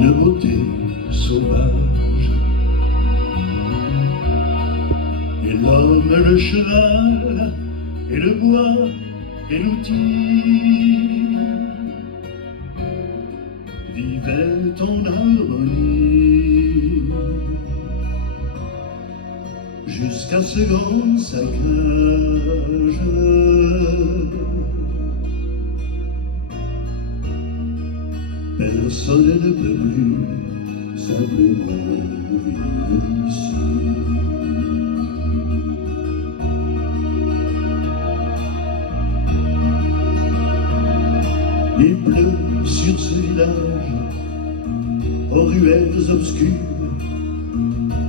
une beauté sauvage. Et l'homme, le cheval, et le bois, et l'outil vivaient en harmonie jusqu'à ce grand saccage. Personne ne peut plus simplement vivre ici. Il pleut sur ce village, aux ruelles obscures,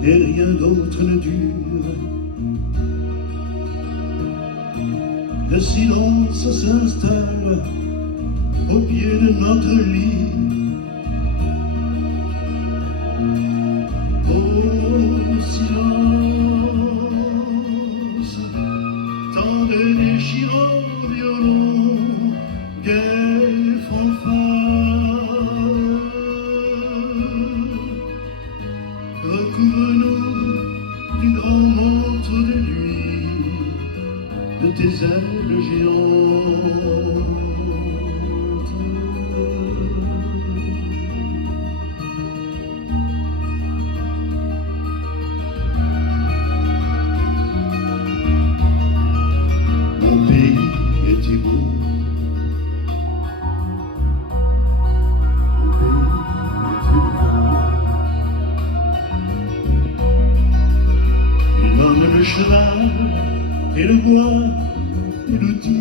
et rien d'autre ne dure. Le silence s'installe au pied de notre lit. Oh, silence, tant de déchirants violons, quelle fanfare. Recouvre-nous du grand manteau de nuit, de tes ailes géantes. Mon pays était beau, mon pays était beau. Et l'homme, le cheval, et le bois, et l'outil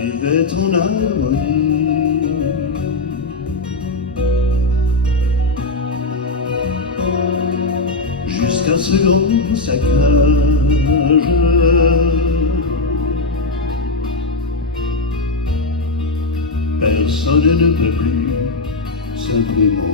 vivaient en harmonie jusqu'à ce grand saccage. Personne ne peut plus simplement